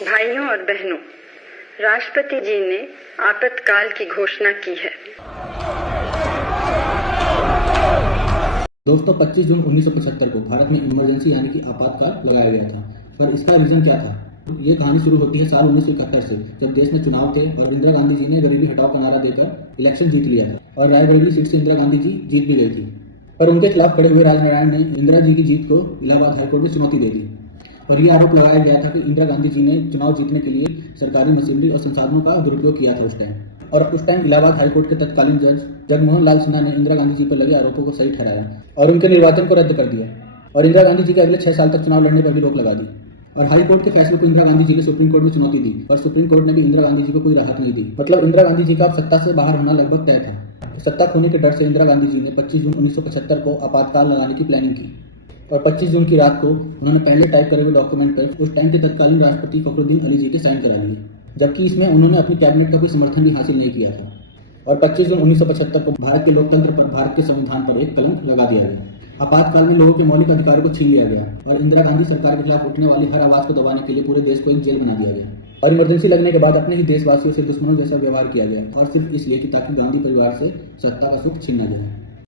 भाइयों और बहनों, राष्ट्रपति जी ने आपातकाल की घोषणा की है। दोस्तों, 25 जून 1975 को भारत में इमरजेंसी यानी कि आपातकाल लगाया गया था। पर इसका रीजन क्या था? ये कहानी शुरू होती है साल 1971 से, जब देश में चुनाव थे और इंदिरा गांधी जी ने गरीबी हटाओ का नारा देकर इलेक्शन जीत लिया था और रायबरेली सीट से इंदिरा गांधी जी जीत भी गई थी। पर उनके खिलाफ खड़े हुए राजनारायण ने इंदिरा जी की जीत को इलाहाबाद हाईकोर्ट में चुनौती दे दी और यह आरोप लगाया गया था कि इंदिरा गांधी जी ने चुनाव जीतने के लिए सरकारी मशीनरी और संसाधनों का दुरुपयोग किया था उस टाइम। और उस टाइम इलाहाबाद हाईकोर्ट के तत्कालीन जज जगमोहन लाल सिन्हा ने इंदिरा गांधी जी पर लगे आरोपों को सही ठहराया और उनके निर्वाचन को रद्द कर दिया और इंदिरा गांधी जी के अगले 6 साल तक चुनाव लड़ने पर भी रोक लगा दी। और हाई कोर्ट के फैसले को इंदिरा गांधी जी ने सुप्रीम कोर्ट में चुनौती दी, पर सुप्रीम कोर्ट ने भी इंदिरा गांधी जी को कोई राहत नहीं दी। मतलब इंदिरा गांधी जी का अब सत्ता से बाहर होना लगभग तय था। सत्ता खोने के डर से इंदिरा गांधी जी ने 25 जून 1975 को आपातकाल लगाने की प्लानिंग की और 25 जून की रात को उन्होंने पहले टाइप करे हुए डॉक्यूमेंट पर उस टाइम के तत्कालीन राष्ट्रपति फखरुद्दीन अली जी के साइन करा लिए, जबकि इसमें उन्होंने अपनी कैबिनेट का कोई समर्थन भी हासिल नहीं किया था। और 25 जून 1975 को भारत के लोकतंत्र पर, भारत के संविधान पर एक कलंक लगा दिया गया। आपातकाल में लोगों के मौलिक अधिकारों को छीन लिया गया और इंदिरा गांधी सरकार के खिलाफ उठने वाली हर आवाज को दबाने के लिए पूरे देश को एक जेल बना दिया गया और इमरजेंसी लगने के बाद अपने ही देशवासियों से दुश्मनों जैसा व्यवहार किया गया और सिर्फ इसलिए कि ताकि गांधी परिवार से सत्ता का सुख छीना जाए।